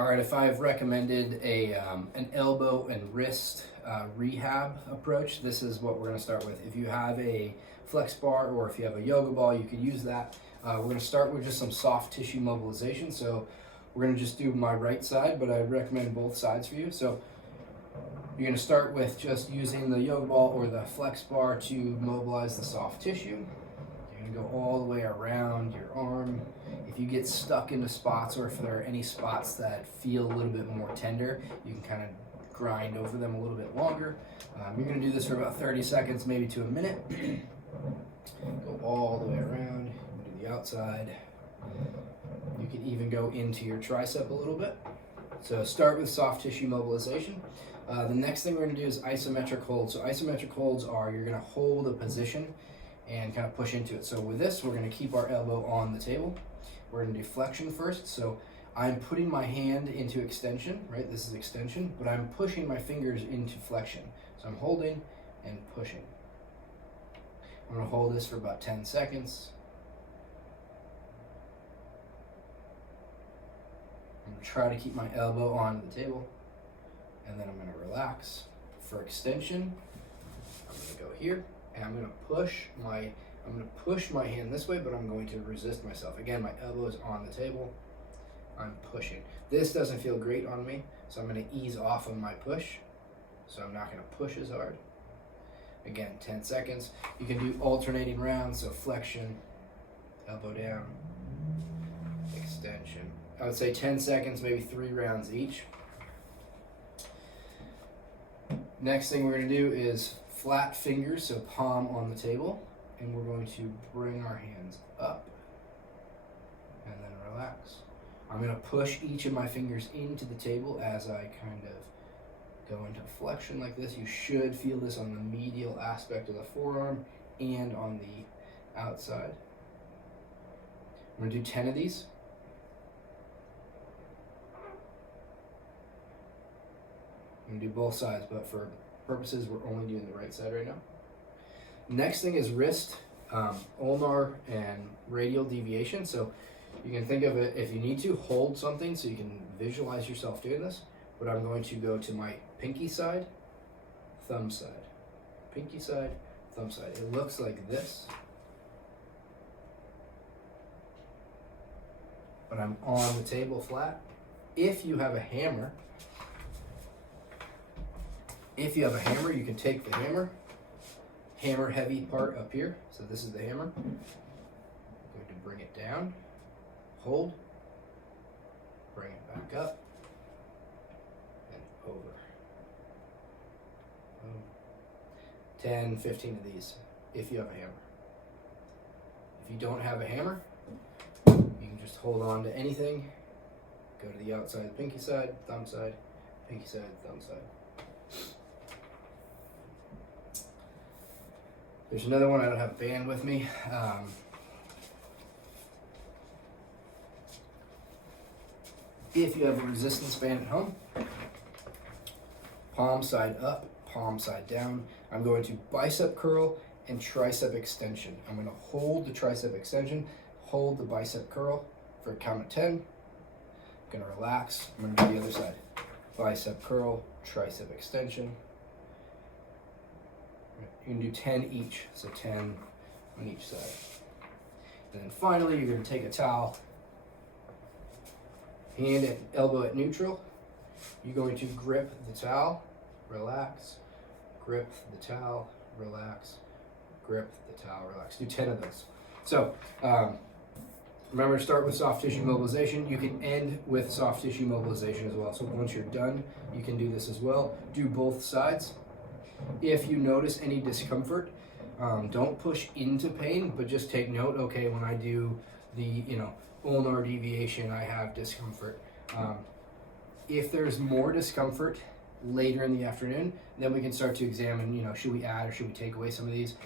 All right, if I've recommended an elbow and wrist rehab approach, this is what we're going to start with. If you have a flex bar or if you have a yoga ball, you could use that. We're going to start with just some soft tissue mobilization. So we're going to just do my right side, but I recommend both sides for you. So you're going to start with just using the yoga ball or the flex bar to mobilize the soft tissue. You're going to go all the way around your arm. If you get stuck into spots, or if there are any spots that feel a little bit more tender, you can kind of grind over them a little bit longer. You're going to do this for about 30 seconds, maybe to a minute. Go all the way around, do the outside. You can even go into your tricep a little bit. So start with soft tissue mobilization. The next thing we're going to do is isometric holds. So isometric holds are you're going to hold a position and kind of push into it. So with this, we're going to keep our elbow on the table. We're going to do flexion first. So I'm putting my hand into extension, right? This is extension, but I'm pushing my fingers into flexion. So I'm holding and pushing. I'm going to hold this for about 10 seconds. I'm going to try to keep my elbow on the table, and then I'm going to relax. For extension, I'm going to go here, and I'm going to push my hand this way, but I'm going to resist myself. Again, my elbow is on the table. I'm pushing. This doesn't feel great on me, so I'm going to ease off of my push. So I'm not going to push as hard. Again, 10 seconds. You can do alternating rounds, so flexion, elbow down, extension. I would say 10 seconds, maybe 3 rounds each. Next thing we're going to do is flat fingers, so palm on the table, and we're going to bring our hands up and then relax. I'm going to push each of my fingers into the table as I kind of go into flexion like this. You should feel this on the medial aspect of the forearm and on the outside. I'm going to do 10 of these. I'm going to do both sides, but for purposes, we're only doing the right side right now. Next thing is wrist, ulnar, and radial deviation. So you can think of it, if you need to, hold something so you can visualize yourself doing this. But I'm going to go to my pinky side, thumb side. Pinky side, thumb side. It looks like this. But I'm on the table flat. If you have a hammer, you can take the hammer heavy part up here. So this is the hammer. I'm going to bring it down, hold, bring it back up, and over. 10, 15 of these if you have a hammer. If you don't have a hammer, you can just hold on to anything. Go to the outside, pinky side, thumb side, pinky side, thumb side. There's another one, I don't have a band with me. If you have a resistance band at home, palm side up, palm side down. I'm going to bicep curl and tricep extension. I'm going to hold the tricep extension, hold the bicep curl for a count of 10. I'm going to relax. I'm going to do the other side. Bicep curl, tricep extension. You can do 10 each, so 10 on each side. And then finally, you're going to take a towel, hand and elbow at neutral. You're going to grip the towel, relax, grip the towel, relax, grip the towel, relax. Do 10 of those. So remember to start with soft tissue mobilization. You can end with soft tissue mobilization as well. So once you're done, you can do this as well. Do both sides. If you notice any discomfort, don't push into pain, but just take note, okay, when I do the, ulnar deviation, I have discomfort. If there's more discomfort later in the afternoon, then we can start to examine, should we add or should we take away some of these?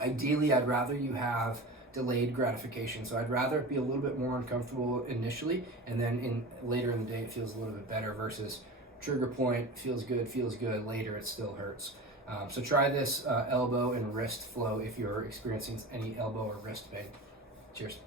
Ideally, I'd rather you have delayed gratification. So I'd rather be a little bit more uncomfortable initially, and then later in the day, it feels a little bit better versus trigger point, feels good, later it still hurts. So try this elbow and wrist flow if you're experiencing any elbow or wrist pain. Cheers.